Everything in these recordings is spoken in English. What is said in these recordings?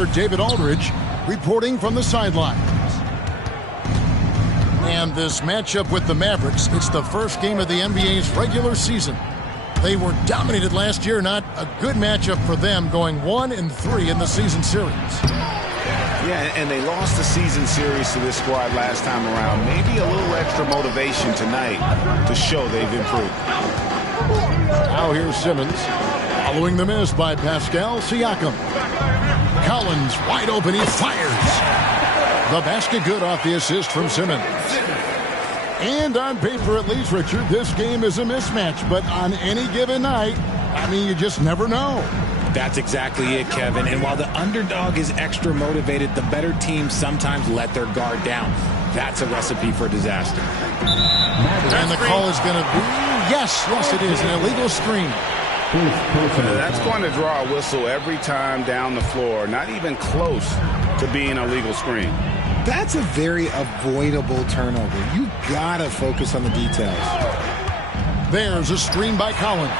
former David Aldridge, reporting from the sidelines. And this matchup with the Mavericks, it's the first game of the NBA's regular season. They were dominated last year, not a good matchup for them, going 1-3 in the season series. Yeah, and they lost the season series to this squad last time around. Maybe a little extra motivation tonight to show they've improved. Now here's Simmons, following the miss by Pascal Siakam. Collins wide open, he fires. The basket good off the assist from Simmons. And on paper at least, Richard, this game is a mismatch. But on any given night, I mean, you just never know. That's exactly it, Kevin. And while the underdog is extra motivated, the better teams sometimes let their guard down. That's a recipe for disaster. And the call is going to be, yes, it is, an illegal screen. That's going to draw a whistle every time down the floor. Not even close to being a legal screen. That's a very avoidable turnover. You gotta focus on the details. There's a screen by Collins.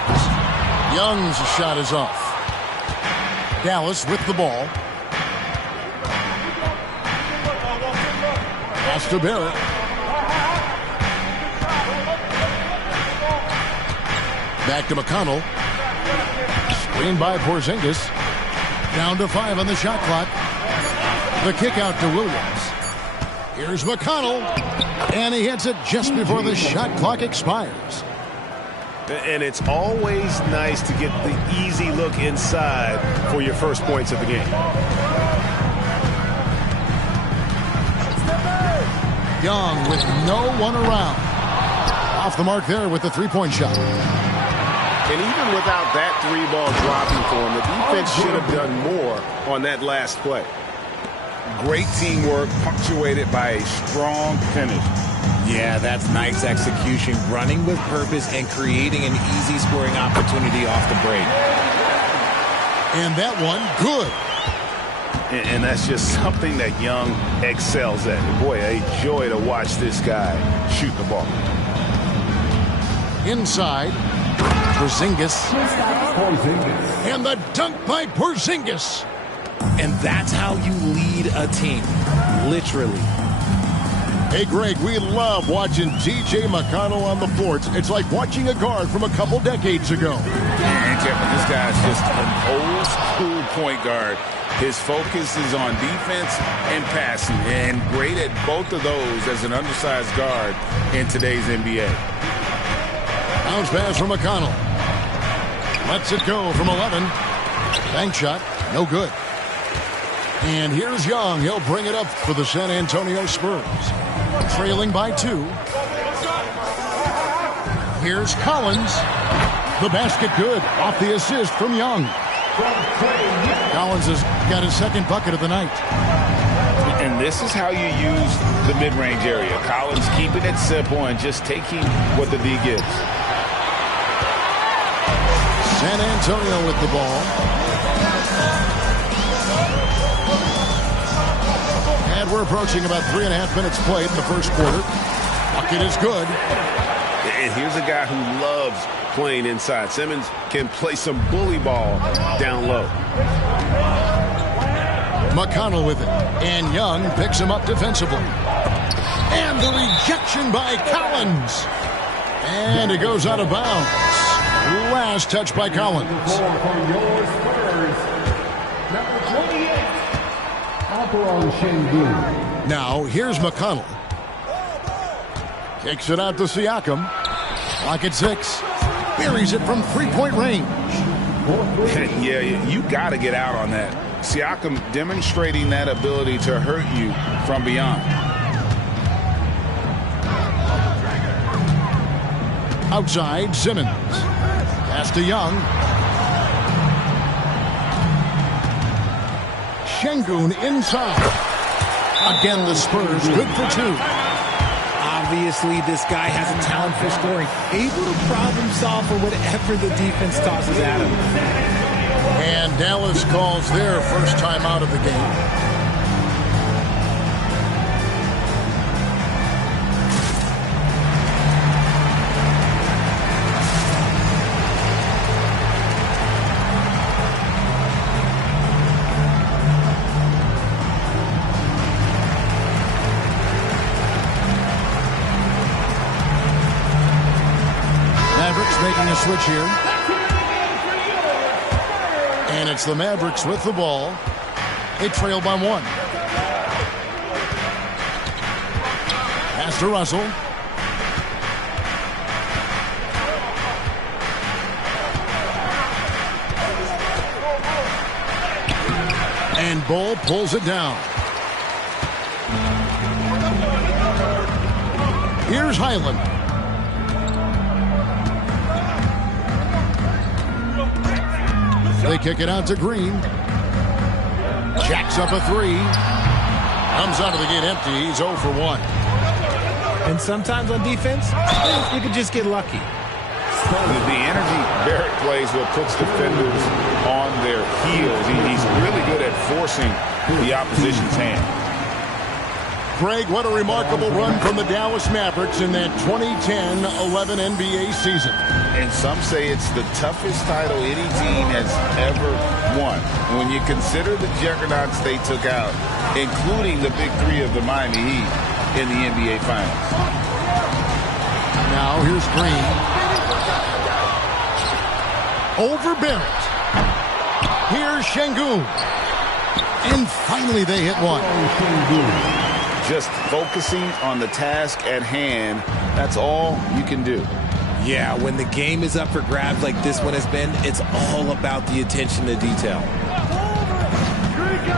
Young's shot is off. Dallas with the ball. Pass to Barrett. Back to McConnell. Screen by Porzingis. Down to 5 on the shot clock. The kick out to Williams. Here's McConnell. And he hits it just before the shot clock expires. And it's always nice to get the easy look inside for your first points of the game. Young with no one around. Off the mark there with the three-point shot. And even without that three-ball dropping for him, the defense should have done more on that last play. Great teamwork punctuated by a strong finish. Yeah, that's nice execution, running with purpose and creating an easy scoring opportunity off the break. And that one, good. And that's just something that Young excels at. Boy, a joy to watch this guy shoot the ball. Inside, Porzingis. And the dunk by Porzingis. And that's how you lead a team, literally. Hey, Greg, we love watching T.J. McConnell on the floor. It's like watching a guard from a couple decades ago. And this guy's just an old school point guard. His focus is on defense and passing, and great at both of those as an undersized guard in today's NBA. Bounce pass from McConnell. Lets it go from 11. Bank shot, no good. And here's Young. He'll bring it up for the San Antonio Spurs. Trailing by 2. Here's Collins. The basket good off the assist from Young. Collins has got his second bucket of the night. And this is how you use the mid-range area. Collins keeping it simple and just taking what the D gives. San Antonio with the ball. And we're approaching about 3.5 minutes played in the first quarter. Bucket is good. And here's a guy who loves playing inside. Simmons can play some bully ball down low. McConnell with it. And Young picks him up defensively. And the rejection by Collins. And it goes out of bounds. Last touch by Collins. Now, here's McConnell. Kicks it out to Siakam. Clock at 6. Buries it from three-point range. Yeah, you got to get out on that. Siakam demonstrating that ability to hurt you from beyond. Outside, Simmons. Pass to Young. Şengün inside. Again, the Spurs good for 2. Obviously, this guy has a talent for scoring, able to problem solve for whatever the defense tosses at him. And Dallas calls their first time out of the game. making a switch here. And it's the Mavericks with the ball. They trail by 1. Pass to Russell. And Bull pulls it down. Here's Highland. They kick it out to Green. Jacks up a 3. Comes out of the gate empty. He's 0 for 1. And sometimes on defense, you could just get lucky. The energy Barrett plays what puts defenders on their heels. He's really good at forcing the opposition's hand. Greg, what a remarkable run from the Dallas Mavericks in that 2010-11 NBA season. And some say it's the toughest title any team has ever won. And when you consider the juggernauts they took out, including the big 3 of the Miami Heat in the NBA Finals. Now here's Green. Over Barrett. Here's Şengün. And finally they hit one. Just focusing on the task at hand, that's all you can do. Yeah, when the game is up for grabs like this one has been, it's all about the attention to detail.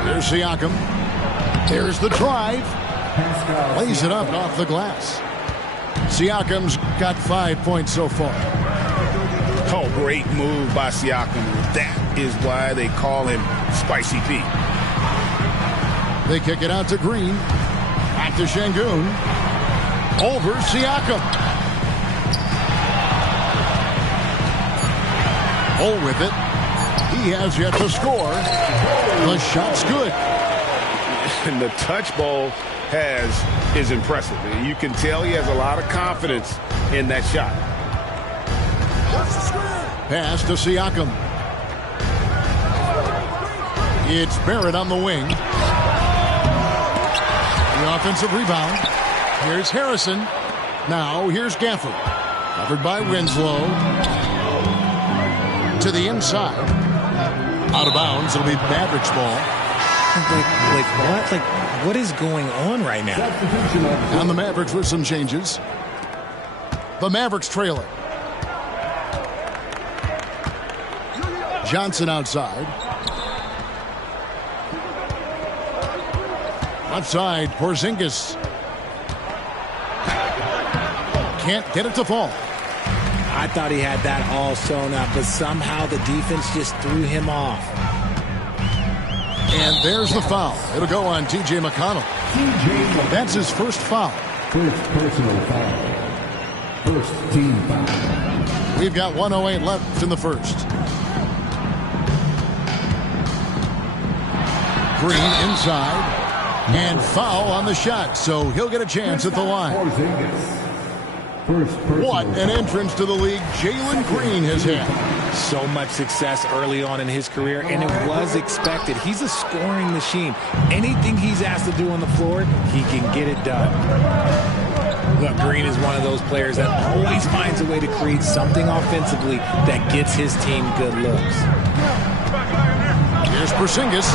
There's Siakam. There's the drive. Lays it up and off the glass. Siakam's got 5 points so far. Oh, great move by Siakam. That is why they call him Spicy Pete. They kick it out to Green. Back to Şengün. Over Siakam. Hole with it. He has yet to score. The shot's good. And the touch ball is impressive. You can tell he has a lot of confidence in that shot. Pass to Siakam. It's Barrett on the wing. The offensive rebound. Here's Harrison. Now here's Gafford. Covered by Winslow. To the inside. Out of bounds. It'll be Mavericks ball. What is going on right now? And the Mavericks with some changes. The Mavericks trailing. Johnson outside. Left side, Porzingis. Can't get it to fall. I thought he had that all sewn up, but somehow the defense just threw him off. And there's the foul. It'll go on T.J. McConnell. That's his first foul. First personal foul. First team foul. We've got 1:08 left in the first. Green inside. And foul on the shot, so he'll get a chance at the line. What an entrance to the league Jalen Green has had. So much success early on in his career, and it was expected. He's a scoring machine. Anything he's asked to do on the floor, he can get it done. Look, Green is one of those players that always finds a way to create something offensively that gets his team good looks. Here's Porzingis.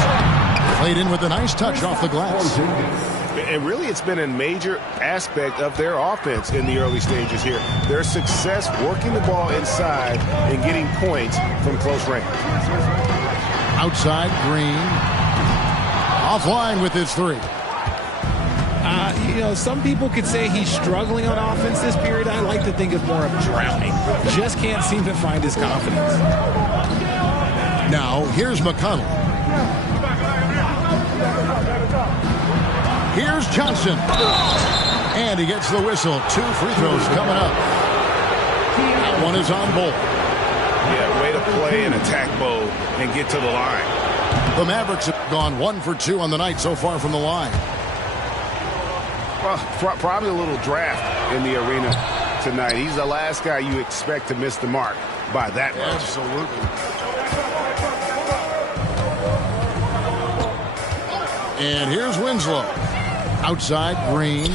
Played in with a nice touch off the glass. And really, it's been a major aspect of their offense in the early stages here. Their success working the ball inside and getting points from close range. Outside, Green. Offline with his 3. Some people could say he's struggling on offense this period. I like to think of more of drowning. Just can't seem to find his confidence. Now, here's McConnell. Here's Johnson. And he gets the whistle. 2 free throws coming up. That one is on Bull. Yeah, way to play and attack Bull and get to the line. The Mavericks have gone 1 for 2 on the night so far from the line. Well, probably a little draft in the arena tonight. He's the last guy you expect to miss the mark by that much. Absolutely. And here's Winslow. Outside, Green.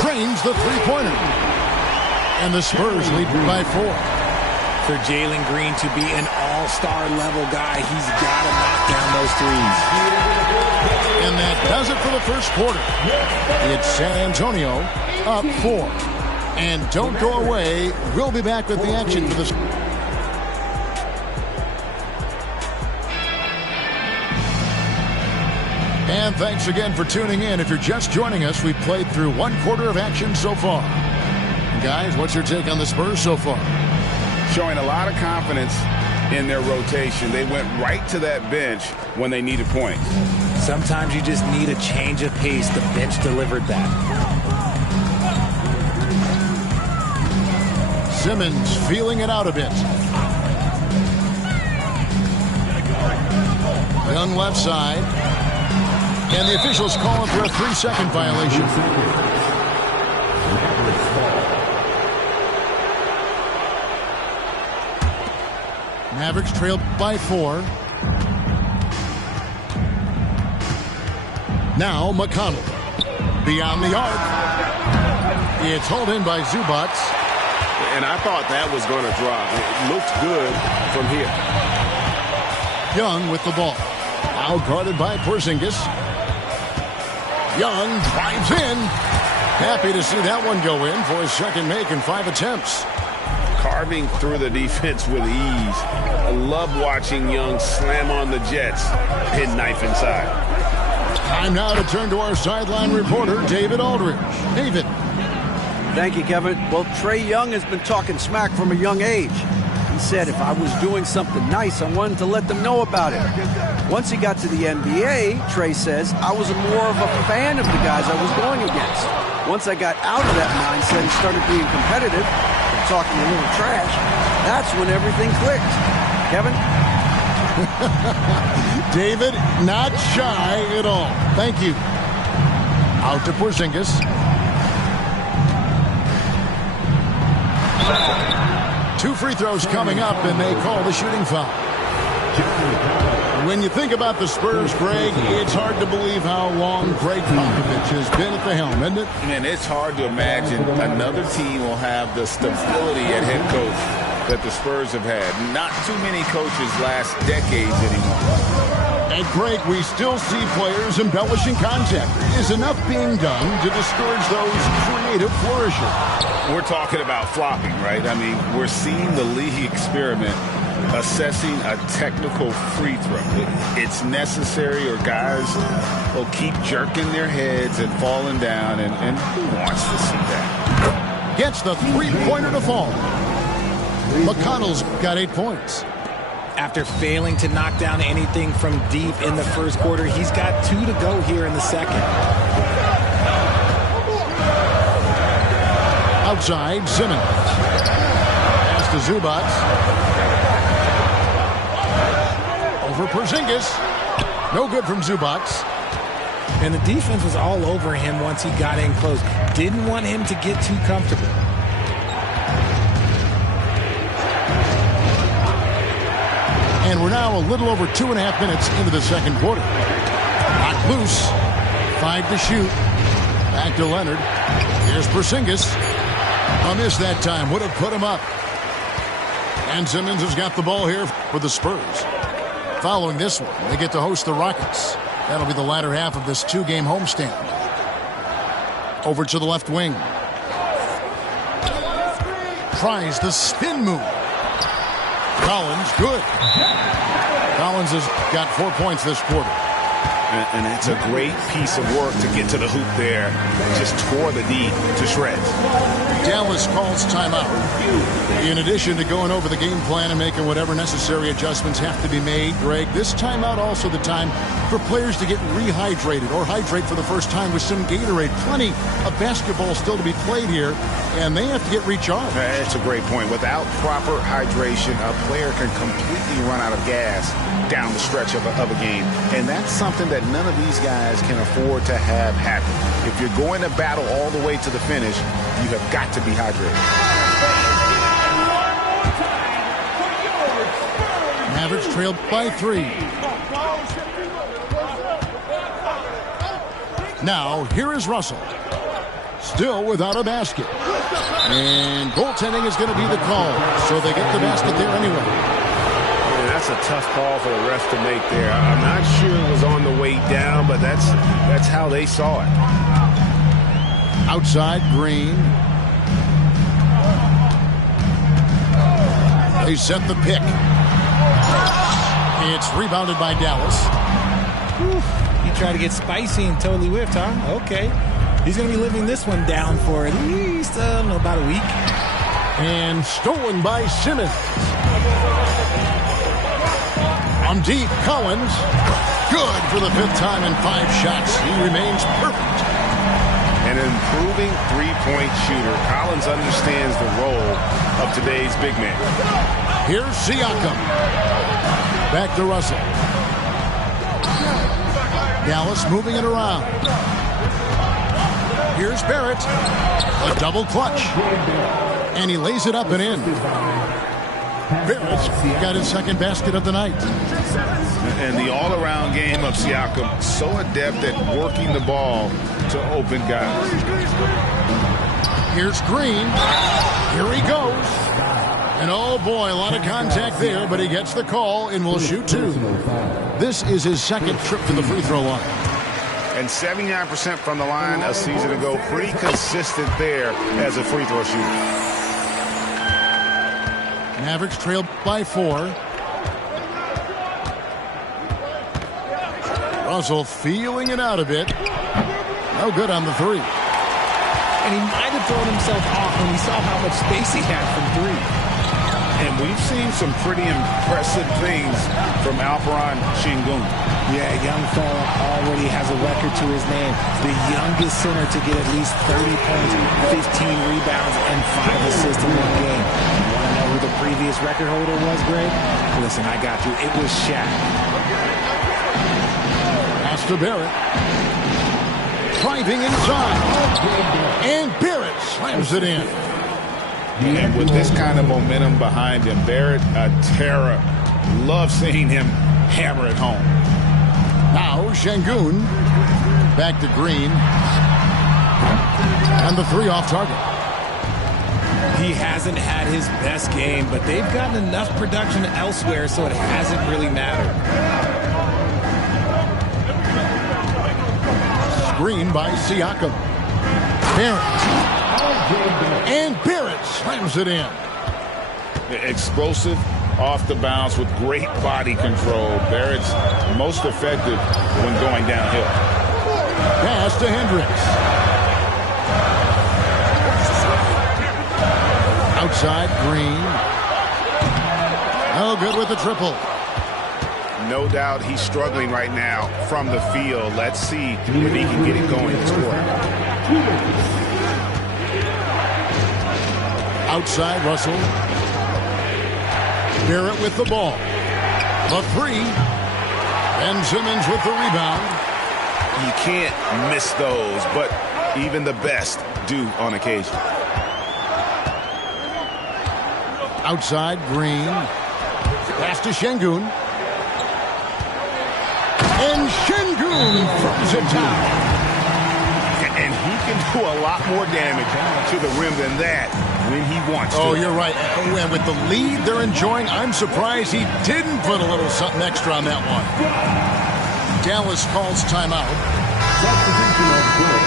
Cranes the 3-pointer. And the Spurs lead by 4. For Jalen Green to be an all-star level guy, he's got to knock down those threes. And that does it for the first quarter. It's San Antonio up 4. And don't go away. We'll be back with the action for this. And thanks again for tuning in. If you're just joining us, we've played through 1 quarter of action so far. Guys, what's your take on the Spurs so far? Showing a lot of confidence in their rotation. They went right to that bench when they needed points. Sometimes you just need a change of pace. The bench delivered that. Simmons feeling it out a bit. Young left side. And the officials calling for a 3-second violation. Mavericks trailed by 4. Now McConnell. Beyond the arc. It's hauled in by Zubac. And I thought that was going to drop. It looked good from here. Young with the ball. Now guarded by Porzingis. Young drives in. Happy to see that one go in for his second make in 5 attempts. Carving through the defense with ease. I love watching Young slam on the Jets. Pin knife inside. Time now to turn to our sideline reporter, David Aldridge. David. Thank you, Kevin. Well, Trae Young has been talking smack from a young age. He said if I was doing something nice, I wanted to let them know about it. Once he got to the NBA, Trae says, I was more of a fan of the guys I was going against. Once I got out of that mindset and started being competitive and talking a little trash, that's when everything clicked. Kevin? David, not shy at all. Thank you. Out to Porzingis. Two free throws coming up, and they call the shooting foul. When you think about the Spurs, Greg, it's hard to believe how long Greg Popovich has been at the helm, isn't it? And it's hard to imagine another team will have the stability at head coach that the Spurs have had. Not too many coaches last decades anymore. And Greg, we still see players embellishing contact. Is enough being done to discourage those creative flourishes? We're talking about flopping, right? I mean, we're seeing the league experiment assessing a technical free throw. It's necessary or guys will keep jerking their heads and falling down, and who wants to see that? Gets the three-pointer to fall. McConnell's got 8 points. After failing to knock down anything from deep in the first quarter, he's got 2 to go here in the second. Outside, Simmons. Pass to Zubac. Over Porzingis. No good from Zubac. And the defense was all over him once he got in close. Didn't want him to get too comfortable. And we're now a little over 2.5 minutes into the second quarter. Locked loose. 5 to shoot. Back to Leonard. Here's Porzingis. A miss that time. Would have put him up. And Simmons has got the ball here for the Spurs. Following this one, they get to host the Rockets. That'll be the latter half of this 2-game homestand. Over to the left wing. Tries the spin move. Collins, good. Collins has got 4 points this quarter. And it's a great piece of work to get to the hoop there. Just tore the D to shreds. Dallas calls timeout. In addition to going over the game plan and making whatever necessary adjustments have to be made, Greg, this timeout also the time for players to get rehydrated or hydrate for the first time with some Gatorade. Plenty of basketball still to be played here, and they have to get recharged. That's a great point. Without proper hydration, a player can completely run out of gas down the stretch of a game. And that's something that none of these guys can afford to have happen. If you're going to battle all the way to the finish, you have got to be hydrated. Mavericks trailed by 3. Now, here is Russell. Still without a basket. And goaltending is going to be the call. So they get the basket there anyway. Man, that's a tough call for the refs to make there. I'm not sure it was on the way down, but that's how they saw it. Outside, Green. They set the pick. It's rebounded by Dallas. He tried to get spicy and totally whiffed, huh? Okay. He's going to be living this one down for at least, about a week. And stolen by Simmons. On deep, Collins. Good for the 5th time in 5 shots. He remains perfect. An improving three-point shooter. Collins understands the role of today's big man. Here's Siakam. Back to Russell. Dallas moving it around. Here's Barrett. A double clutch. And he lays it up and in. Barrett's got his 2nd basket of the night. And the all-around game of Siakam, so adept at working the ball to open guys. Here's Green. Here he goes. And oh boy, a lot of contact there, but he gets the call and will shoot 2. This is his 2nd trip to the free throw line. And 79% from the line a season ago. Pretty consistent there as a free throw shooter. Mavericks trail by 4. Russell feeling it out a bit. No good on the 3. And he might have thrown himself off when he saw how much space he had from 3. And we've seen some pretty impressive things from Alperen Şengün. Yeah, young fella already has a record to his name. The youngest center to get at least 30 points, 15 rebounds, and 5 assists in one game. You want to know who the previous record holder was, Greg? Listen, I got you. It was Shaq. Pass to Barrett. Driving inside. And Barrett slams it in. And with this kind of momentum behind him, Barrett, a terror. Love seeing him hammer it home. Now Şengün. Back to Green. And the 3 off target. He hasn't had his best game, but they've gotten enough production elsewhere, so it hasn't really mattered. Screen by Siakam. Barrett. And Barrett slams it in. Explosive off the bounce with great body control. Barrett's most effective when going downhill. Pass to Hendricks. Outside, Green. Oh, good with the triple. No doubt he's struggling right now from the field. Let's see if he can get it going this quarter. Outside, Russell. Barrett with the ball. The 3. Ben Simmons with the rebound. You can't miss those, but even the best do on occasion. Outside, Green. Pass to Şengün. And Şengün throws it down. And he can do a lot more damage to the rim than that when he wants to. Oh, you're right. And with the lead they're enjoying, I'm surprised he didn't put a little something extra on that one. Dallas calls timeout. Substitution of Good.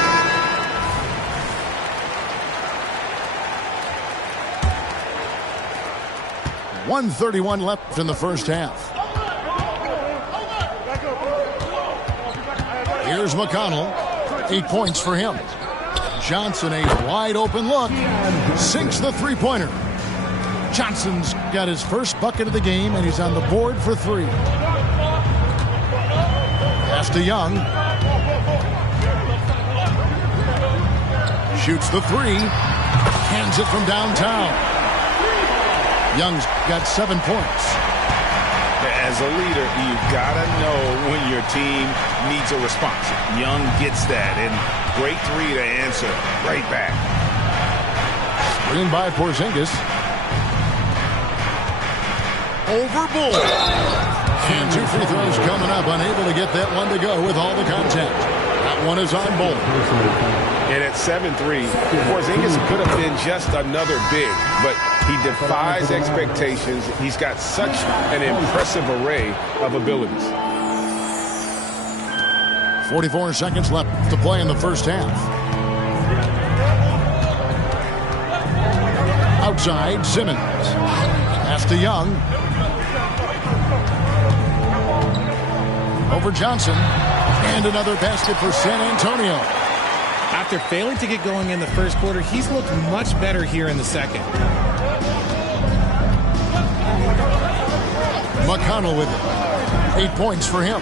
1:31 left in the first half. Here's McConnell. 8 points for him. Johnson, a wide open look. Sinks the 3-pointer. Johnson's got his first bucket of the game, and he's on the board for 3. Pass to Young. Shoots the 3. Hands it from downtown. Young's got 7 points. As a leader, you've got to know when your team needs a response. Young gets that, and great 3 to answer right back. Screen by Porzingis. Overboard. And 2 free throws coming up. Unable to get that one to go with all the contact. That one is on Bolt. And at 7'3", Porzingis could have been just another big, but he defies expectations. He's got such an impressive array of abilities. 44 seconds left to play in the first half. Outside, Simmons. Pass to Young. Over Johnson. And another basket for San Antonio. After failing to get going in the first quarter, he's looked much better here in the second. McConnell with it. 8 points for him.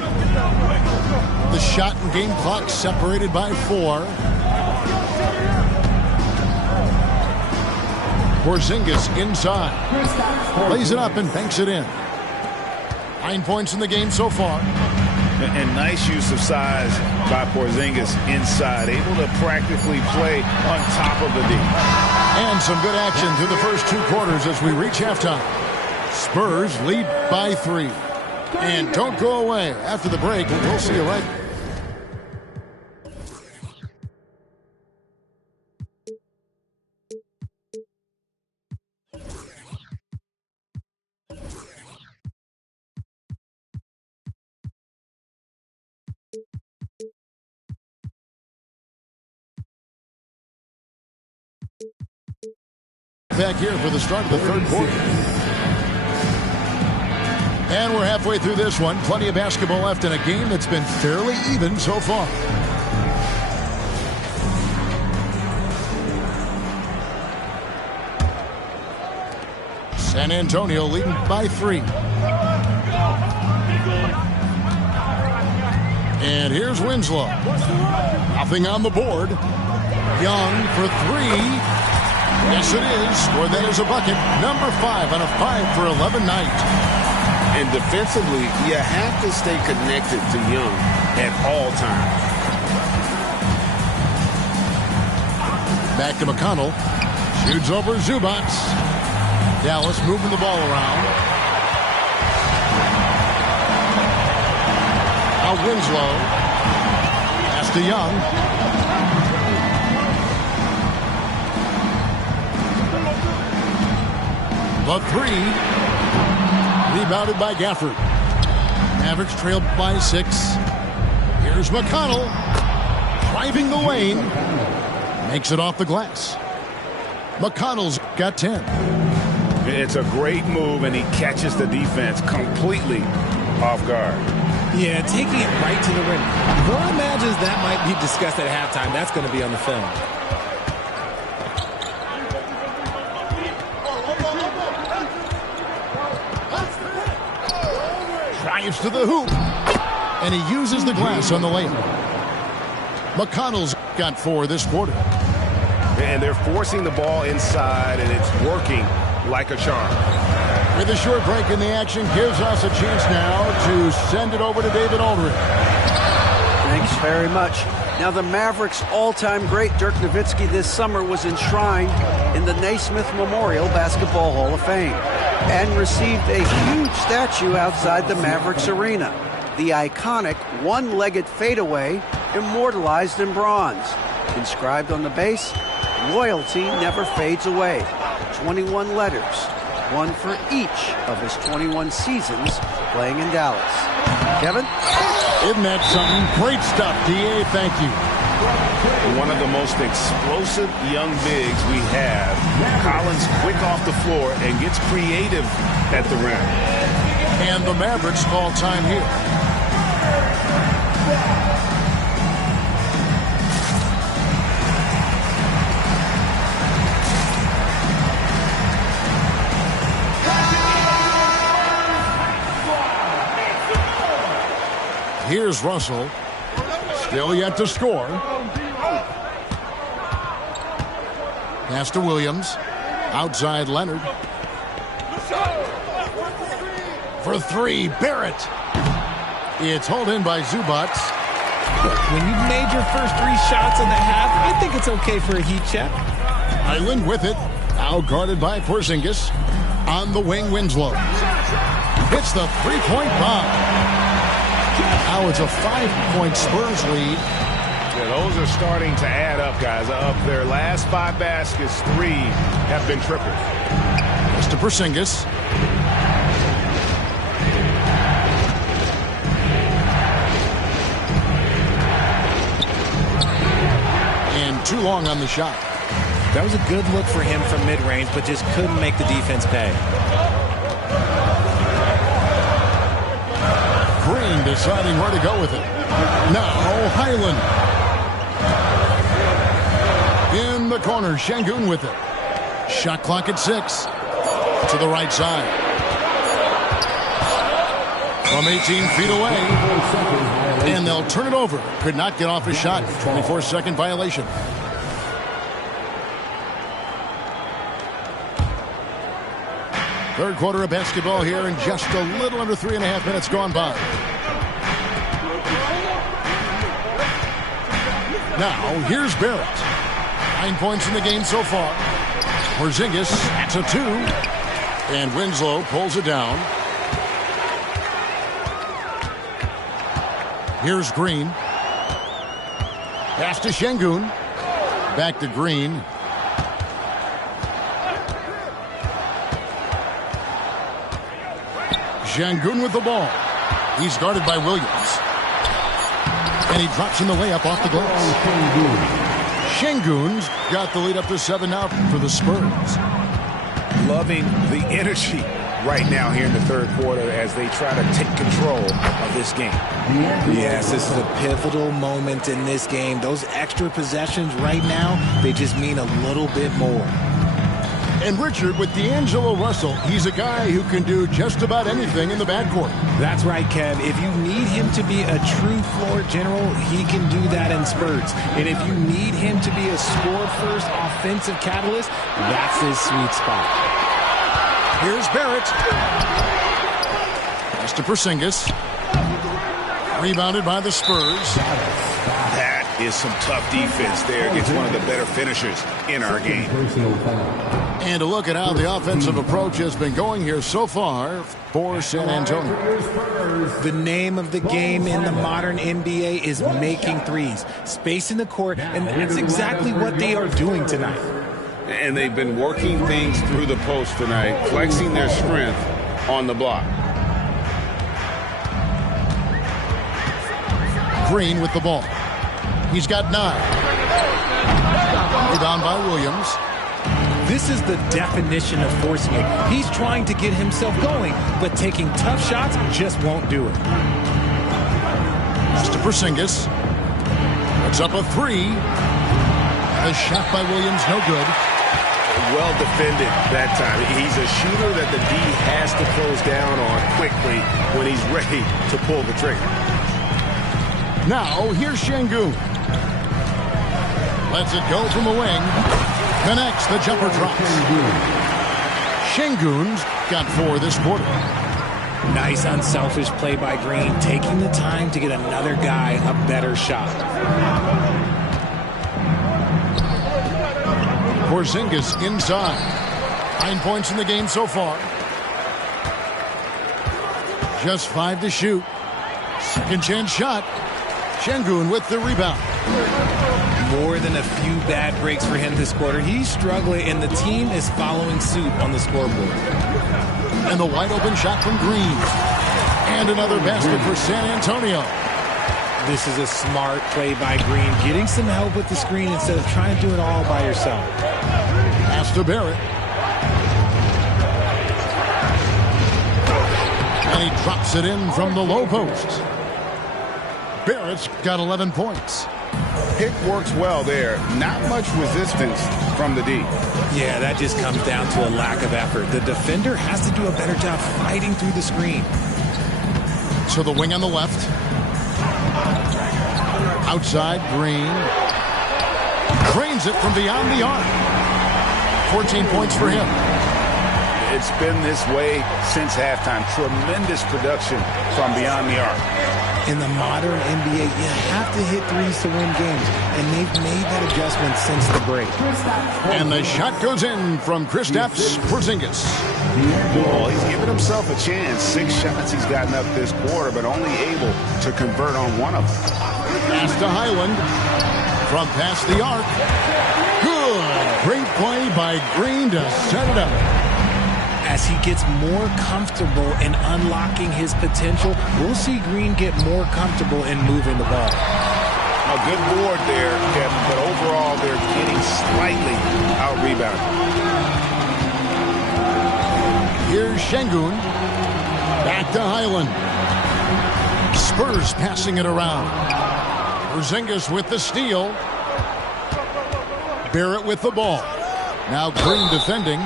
The shot and game clock separated by 4. Porzingis inside. Lays it up and banks it in. 9 points in the game so far. And nice use of size by Porzingis inside. Able to practically play on top of the D. And some good action through the first 2 quarters as we reach halftime. Spurs lead by 3. And don't go away. After the break, we'll see you right back. Back here for the start of the third quarter. And we're halfway through this one. Plenty of basketball left in a game that's been fairly even so far. San Antonio leading by 3. And here's Winslow. Nothing on the board. Young for 3. Yes, it is. Scored that as a bucket. Number 5 on a 5 for 11 night. And defensively, you have to stay connected to Young at all times. Back to McConnell. Shoots over Zubac. Dallas moving the ball around. Now Winslow. Pass to Young. The 3. Rebounded by Gafford. Mavericks trailed by 6. Here's McConnell. Driving the lane. Makes it off the glass. McConnell's got 10. It's a great move, and he catches the defense completely off guard. Yeah, taking it right to the rim. One imagines that might be discussed at halftime. That's going to be on the film. Drives to the hoop. And he uses the glass on the layup. McConnell's got 4 this quarter. And they're forcing the ball inside, and it's working like a charm. With a short break in the action, gives us a chance now to send it over to David Aldridge. Thanks very much. Now, the Mavericks' all-time great Dirk Nowitzki this summer was enshrined in the Naismith Memorial Basketball Hall of Fame and received a huge statue outside the Mavericks arena. The iconic one-legged fadeaway immortalized in bronze. Inscribed on the base, loyalty never fades away. 21 letters, one for each of his 21 seasons playing in Dallas. Kevin? Isn't that something? Great stuff, D.A. Thank you. One of the most explosive young bigs we have. Collins quick off the floor and gets creative at the rim. And the Mavericks call time here. Here's Russell. Still yet to score. Pass to Williams. Outside Leonard. For 3, Barrett. It's hauled in by Zubac. When you've made your first 3 shots in the half, I think it's okay for a heat check. Island with it. Now guarded by Porzingis. On the wing, Winslow. Hits the 3-point bomb. Now it's a 5-point Spurs lead. Yeah, those are starting to add up, guys. Of their last 5 baskets, 3 have been triples. Mr. Porzingis. And too long on the shot. That was a good look for him from mid-range, but just couldn't make the defense pay. Green deciding where to go with it. Now Highland. In the corner, Şengün with it. Shot clock at 6. To the right side. From 18 feet away. And they'll turn it over. Could not get off a shot. 24-second violation. Third quarter of basketball here, and just a little under 3.5 minutes gone by. Now, here's Barrett. 9 points in the game so far. Porzingis, that's a 2. And Winslow pulls it down. Here's Green. Pass to Şengün. Back to Green. Şengün with the ball. He's guarded by Williams. And he drops in the layup off the glass. Şengün's got the lead up to 7 now for the Spurs. Loving the energy right now here in the third quarter as they try to take control of this game. Yes, this is a pivotal moment in this game. Those extra possessions right now, they just mean a little bit more. And Richard, with D'Angelo Russell, he's a guy who can do just about anything in the backcourt. That's right, Kev. If you need him to be a true floor general, he can do that in spurts. And if you need him to be a score-first offensive catalyst, that's his sweet spot. Here's Barrett. Pass to Porzingis. Rebounded by the Spurs. That is some tough defense there against one of the better finishers in our game. And a look at how the offensive approach has been going here so far for San Antonio. The name of the game in the modern NBA is making threes, spacing the court, and that's exactly what they are doing tonight. And they've been working things through the post tonight, flexing their strength on the block. Green with the ball. He's got 9. Rebound by Williams. This is the definition of forcing it. He's trying to get himself going, but taking tough shots just won't do it. Mr. Porzingis. Puts up a 3. A shot by Williams, no good. Well defended that time. He's a shooter that the D has to close down on quickly when he's ready to pull the trigger. Now, here's Şengün. Lets it go from the wing. Connects, the jumper drops. Şengün's got 4 this quarter. Nice unselfish play by Green, taking the time to get another guy a better shot. Porzingis inside. 9 points in the game so far. Just 5 to shoot. Second chance shot. Şengün with the rebound. More than a few bad breaks for him this quarter. He's struggling, and the team is following suit on the scoreboard. And the wide open shot from Green. And another basket for San Antonio. This is a smart play by Green, getting some help with the screen instead of trying to do it all by yourself. Pass to Barrett. And he drops it in from the low post. Barrett's got 11 points. Pick works well there. Not much resistance from the D. Yeah, that just comes down to a lack of effort. The defender has to do a better job fighting through the screen. So the wing on the left. Outside, Green. Cranes it from beyond the arc. 14 points for him. It's been this way since halftime. Tremendous production from beyond the arc. In the modern NBA, you have to hit threes to win games, and they've made that adjustment since the break. And the shot goes in from Kristaps Porzingis. Well, he's given himself a chance. 6 shots he's gotten up this quarter, but only able to convert on 1 of them. Pass to Highland. From past the arc. Good. Great play by Green to set it up. As he gets more comfortable in unlocking his potential, we'll see Green get more comfortable in moving the ball. A good board there, Kevin, but overall they're getting slightly out-rebounded. Here's Şengün. Back to Highland. Spurs passing it around. Porzingis with the steal. Barrett with the ball. Now Green defending.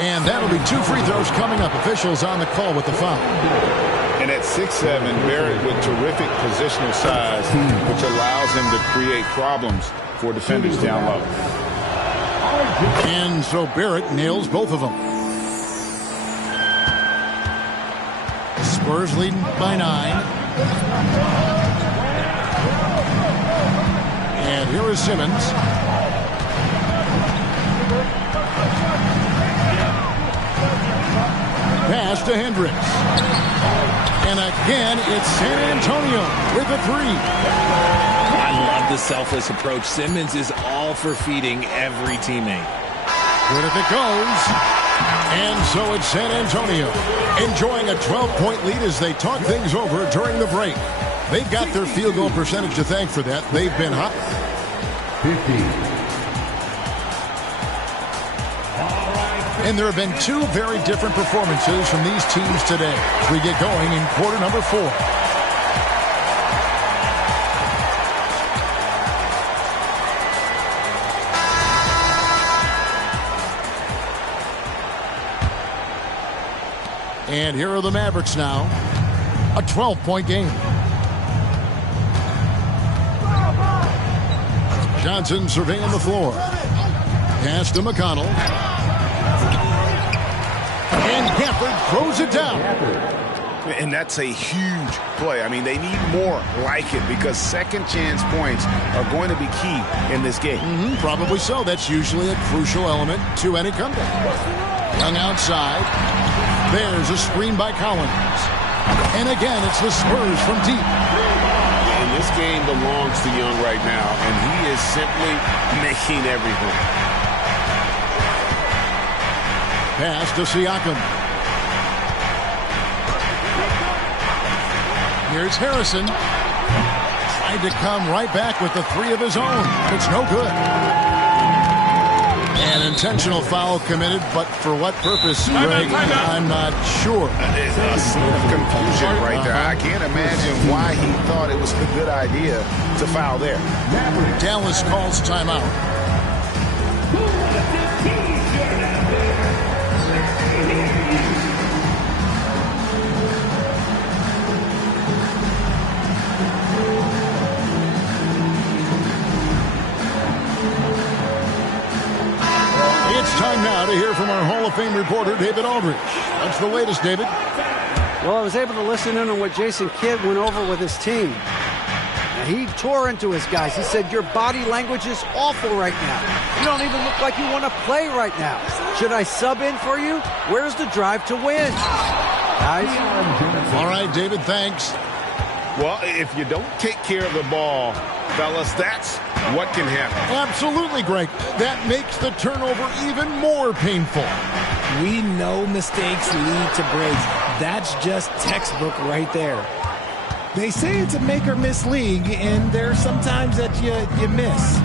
And that'll be 2 free throws coming up. Officials on the call with the foul. And at 6'7", Barrett with terrific positional size, which allows him to create problems for defenders down low. And so Barrett nails both of them. Spurs leading by 9. And here is Simmons. Pass to Hendricks. And again, it's San Antonio with a 3. I love the selfless approach. Simmons is all for feeding every teammate. Good if it goes. And so it's San Antonio enjoying a 12-point lead as they talk things over during the break. They've got their field goal percentage to thank for that. They've been hot. 50. And there have been 2 very different performances from these teams today. We get going in quarter number 4. And here are the Mavericks now. A 12-point game. Johnson surveying the floor. Pass to McConnell. And Gafford throws it down. And that's a huge play. I mean, they need more like it because second chance points are going to be key in this game. Probably so. That's usually a crucial element to any comeback. Young outside. There's a screen by Collins. And again, it's the Spurs from deep. And this game belongs to Young right now, and he is simply making everything. Pass to Siakam. Here's Harrison. Tried to come right back with the 3 of his own. It's no good. An intentional foul committed, but for what purpose, Greg? I'm not sure. There's a sort of confusion right there. I can't imagine why he thought it was a good idea to foul there. Dallas calls timeout. It's time now to hear from our Hall of Fame reporter, David Aldridge. What's the latest, David? Well, I was able to listen in on what Jason Kidd went over with his team. He tore into his guys. He said, your body language is awful right now. You don't even look like you want to play right now. Should I sub in for you? Where's the drive to win? Guys? All right, David, thanks. Well, if you don't take care of the ball, fellas, that's what can happen. Absolutely, Greg. That makes the turnover even more painful. We know mistakes lead to breaks. That's just textbook right there. They say it's a make or miss league, and there's sometimes that you miss.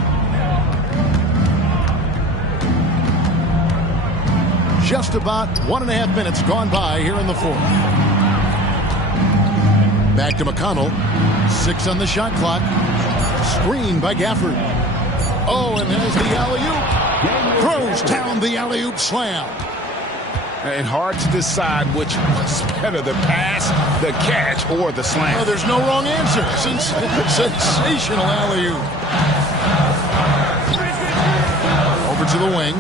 Just about 1.5 minutes gone by here in the fourth. Back to McConnell. 6 on the shot clock. Screen by Gafford. Oh, and there's the alley-oop. Throws down the alley-oop slam. And hard to decide which was better, the pass, the catch, or the slam. Oh, there's no wrong answer. Sensational alley-oop. Over to the wing.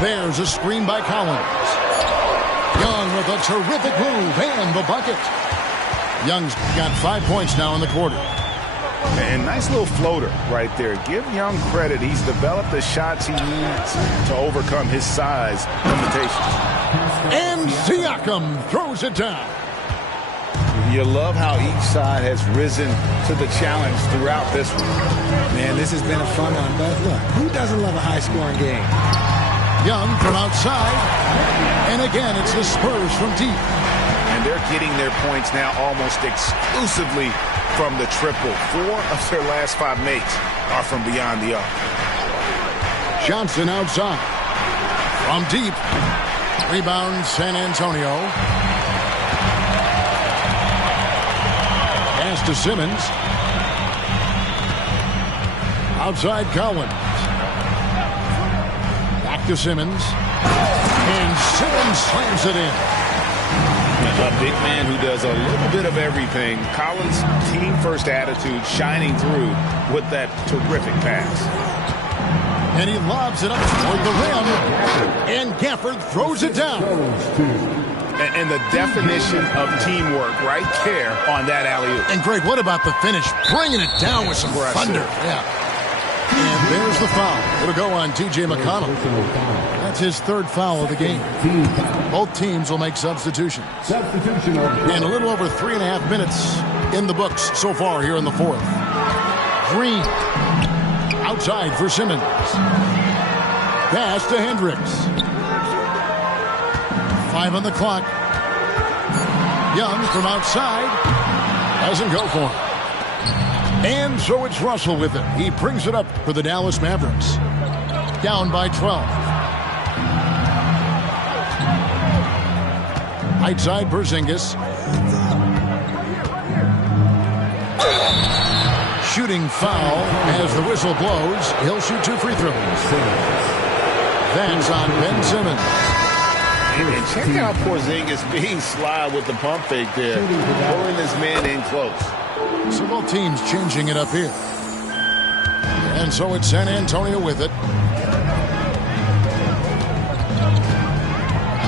There's a screen by Collins. Young with a terrific move and the bucket. Young's got 5 points now in the quarter. And nice little floater right there. Give Young credit. He's developed the shots he needs to overcome his size limitations. And Siakam throws it down. You love how each side has risen to the challenge throughout this one. Man, this has been a fun one, but look, who doesn't love a high-scoring game? Young from outside, and again, it's the Spurs from deep. And they're getting their points now almost exclusively from the triple. 4 of their last 5 makes are from beyond the arc. Johnson outside. From deep. Rebound San Antonio. Pass to Simmons. Outside Collins. Back to Simmons. And Simmons slams it in. A big man who does a little bit of everything. Collins' team-first attitude shining through with that terrific pass. And he lobs it up toward the rim. And Gafford throws it down. And the definition of teamwork right there on that alley-oop. And Greg, what about the finish? Bringing it down with some thunder. Yeah. And there's the foul. It'll go on T.J. McConnell. That's his 3rd foul of the game. Both teams will make substitutions. And a little over 3.5 minutes in the books so far here in the 4th. Green. Outside for Simmons. Pass to Hendricks. 5 on the clock. Young from outside. Doesn't go for him. And so it's Russell with it. He brings it up for the Dallas Mavericks. Down by 12. Outside Porzingis. Shooting foul as the whistle blows. He'll shoot 2 free throws. That's on Ben Simmons. And check out Porzingis being sly with the pump fake there. Pulling his man in close. So both teams changing it up here. And so it's San Antonio with it.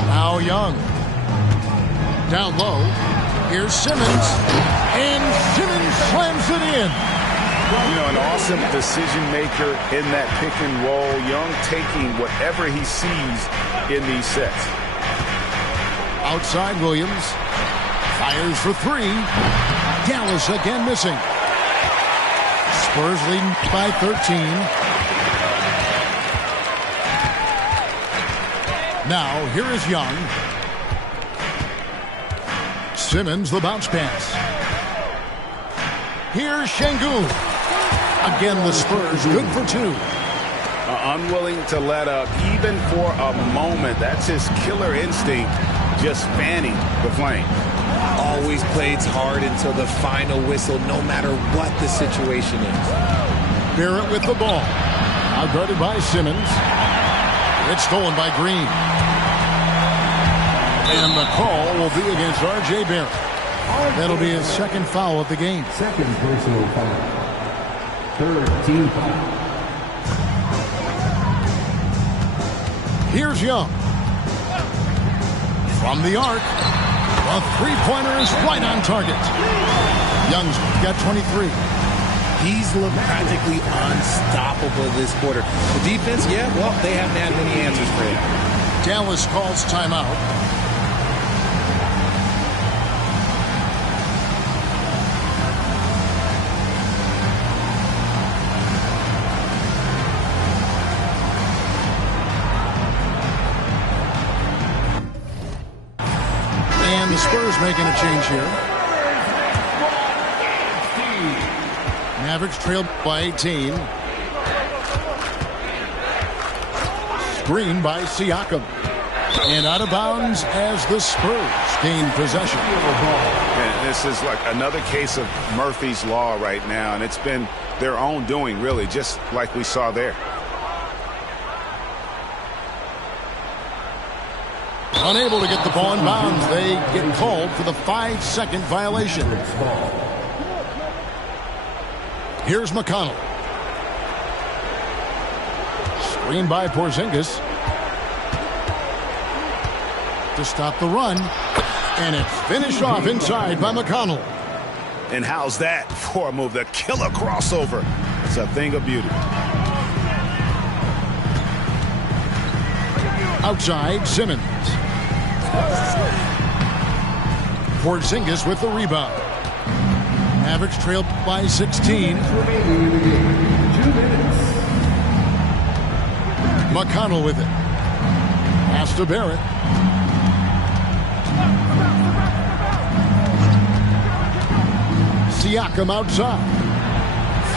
Now Young. Down low. Here's Simmons. And Simmons slams it in. You know, an awesome decision maker in that pick and roll. Young taking whatever he sees in these sets. Outside Williams. Fires for 3. Dallas again missing. Spurs leading by 13. Now here is Young. Simmons the bounce pass. Here's Şengün. Again the Spurs good for 2. Unwilling to let up even for a moment. That's his killer instinct, just fanning the flame. Always plays hard until the final whistle, no matter what the situation is. Barrett with the ball. Now guarded by Simmons. It's stolen by Green. And the call will be against R.J. Barrett. That'll be his 2nd foul of the game. 2nd personal foul. 3rd team foul. Here's Young. From the arc. A 3-pointer is right on target. Young's got 23. He's looked practically unstoppable this quarter. The defense, yeah, well, they haven't had many answers for him. Dallas calls timeout. And the Spurs making a change here. Mavericks trailed by 18. Screen by Siakam. And out of bounds as the Spurs gain possession. And this is like another case of Murphy's Law right now, and it's been their own doing, really, just like we saw there. Unable to get the ball in bounds. They get called for the 5-second violation. Here's McConnell. Screen by Porzingis. To stop the run. And it's finished off inside by McConnell. And how's that for a move? The killer crossover. It's a thing of beauty. Outside, Simmons. Porzingis with the rebound. Mavericks trailed by 16. McConnell with it. Pass to Barrett. Siakam outside.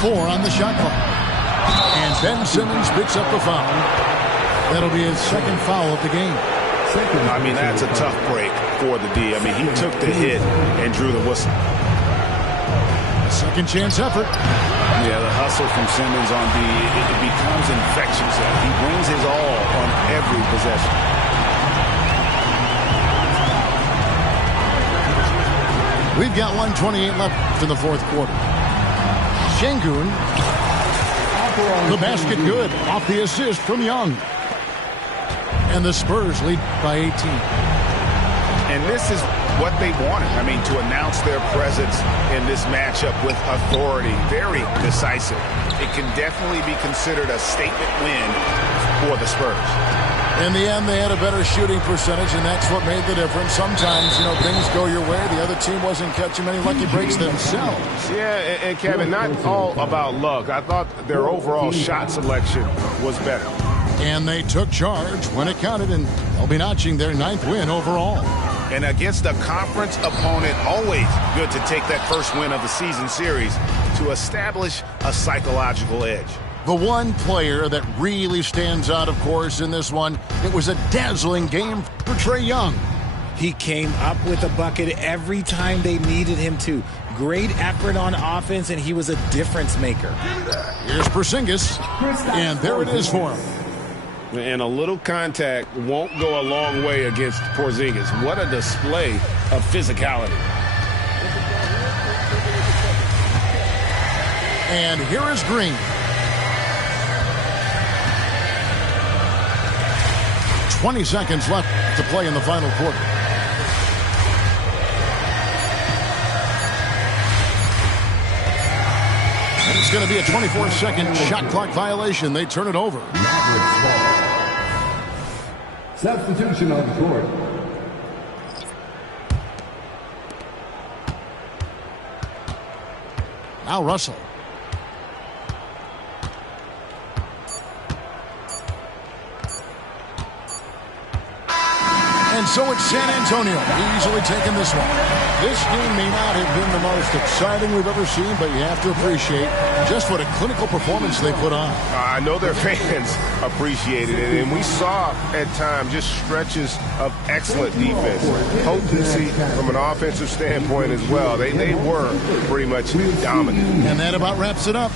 4 on the shot clock. And Ben Simmons picks up the foul. That'll be his second foul of the game. I mean, that's a tough break for the D. I mean, he took the hit and drew the whistle. Second chance effort. Yeah, the hustle from Simmons on D, it becomes infectious. He brings his all on every possession. We've got 1:28 left in the fourth quarter. Şengün, the basket good off the assist from Young. And the Spurs lead by 18. And this is what they wanted. I mean, to announce their presence in this matchup with authority, very decisive. It can definitely be considered a statement win for the Spurs. In the end, they had a better shooting percentage, and that's what made the difference. Sometimes, things go your way. The other team wasn't catching many lucky breaks themselves. Yeah, and Kevin, not all about luck. I thought their overall shot selection was better. And they took charge when it counted, and they'll be notching their 9th win overall. And against a conference opponent, always good to take that first win of the season series to establish a psychological edge. The one player that really stands out, of course, in this one, it was a dazzling game for Trae Young. He came up with a bucket every time they needed him to. Great effort on offense, and he was a difference maker. Here's Porzingis, and there it is for him. And a little contact won't go a long way against Porzingis. What a display of physicality. And here is Green. 20 seconds left to play in the final quarter. And it's going to be a 24-second shot clock violation. They turn it over. Substitution on the court. Now Russell. And so it's San Antonio easily taking this one. This game may not have been the most exciting we've ever seen, but you have to appreciate just what a clinical performance they put on. I know their fans appreciated it, and we saw at times just stretches of excellent defense, potency from an offensive standpoint as well. They were pretty much dominant. And that about wraps it up.